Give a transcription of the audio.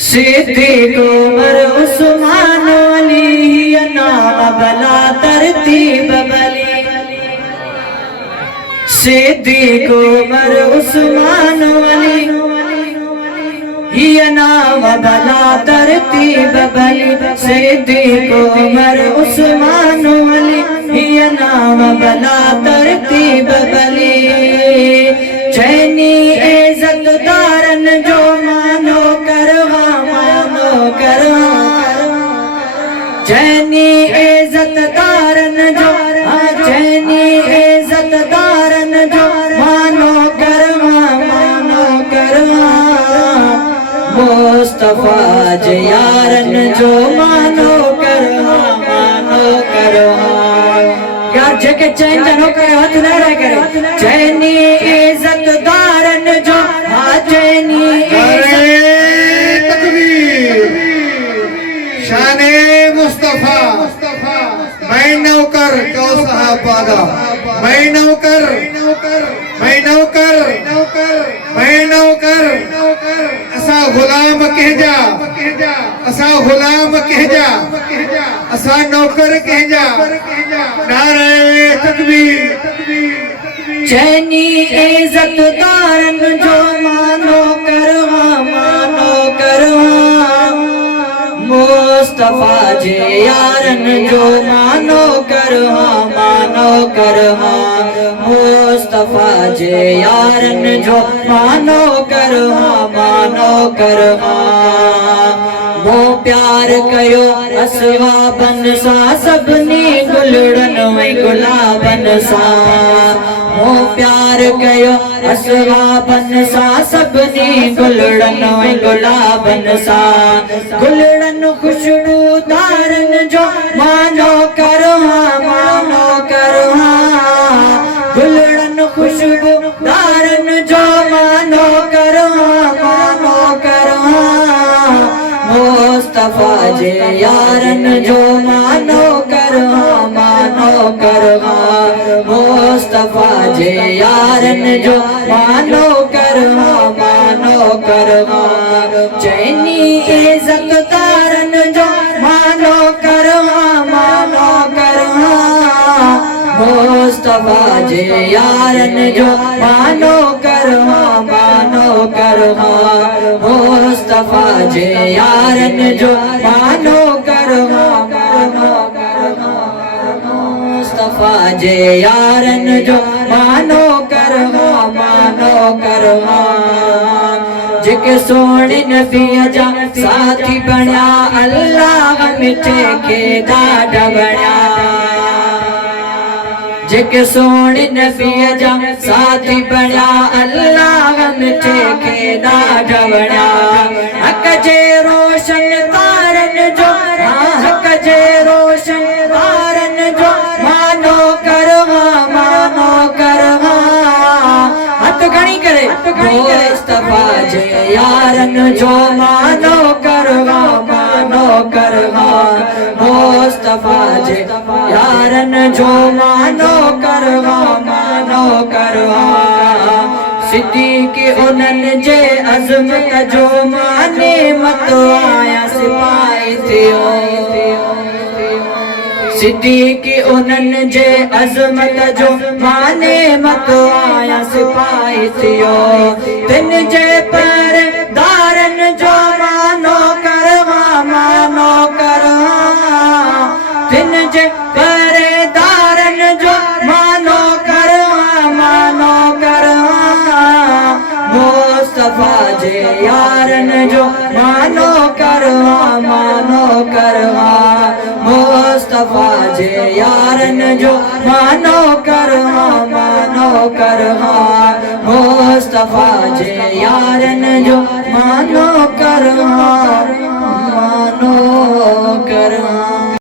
सिद्दीक़ उमर उस्मान अली नाम बला तरतीब बली। सिद्दीक़ उमर उस्मान अली नाम बला तरतीब बली। सिद्दीक़ उमर उस्मान अली नाम बला तरतीब बली। चैनी इज़्ज़त दारन जो मानो करवा मानो करवा। चैनी इज़्ज़त दारन जो चैनी इज़्ज़त दारन जो मानो करवा मानो करवा। मुस्तफा जे यारन जो मानो करवा मानो करवा। यार जेके चैन जनो करे हथ न रह करे। चैनी इज़्ज़त दारन जो चैनी तकबीर शाने मुस्तफा। मैं नौकर जो साहबादा। मैं नौकर मैं नौकर मैं नौकर असा गुलाम कह जा असा गुलाम कह जा असा नौकर कह जा। नारे तकबीर। चैनी इज़्ज़त दारन जो मानो करवा मानो करवा। मुस्तफा जे यारन जो मानो करवा मानो करवा। मुस्तफा जे यारन जो मानो करवा मानो करवा। वो प्यार कयो असवाबन सा सबनी गुलड़न वही गुलाबन सा। वो प्यार कयो असवाबन सा सबनी गुलड़न वही गुलाबन सा। गुलड़न खुशबूदारन जो मानो करवा मानो करवा। गुलड़न खुशबूदारन जो मानो करवा मानो करवा। मुस्तफा जे यारन जो मानो करवा मानो करवा। मुस्तफा जे यारन जो मानो करवा मानो करवा। चैनी इज़्ज़त दारन जो मानो करवा मानो करवा। मुस्तफा जे यारन जो मानो करवा मानो करवा। मुस्तफा जे यारन जो मानो करवा मानो करवा। मुस्तफा जे यारन जो मानो करवा मानो करवा। जेके सोने नबी जा साथी बणिया अल्लाह मिठे के ॾाढा बणिया। जेके सोने नबी जा साथी बणिया अल्लाह मिठे के ॾाढा बणिया। हक जे रोशन तारन जो हक जे रोशन तारन जो मानो करवा मानो करवा। हथ खणी करे। मुस्तफा जे यारन जो मानो करवा मानो करवा। मुस्तफा जे यारन जो मानो करवा मानो करवा। सिद्दीक़ उनन जे अज़मत जो माने मत आया सिपाही थियो। सिद्दीक़ उनन जे अज़मत जो माने मत आया सिपाही थियो। तिन जे पर दारन जो मानो करवा मानो करवा। तिन जे पर दारन जो मानो करवा मानो करवा। मुस्तफा जे यारन जो मानो करवा मानो करवा। मुस्तफा जे यारन जो मानो करवा मानो करवा। मुस्तफा जे यारन जो मानो करवा मानो करवा।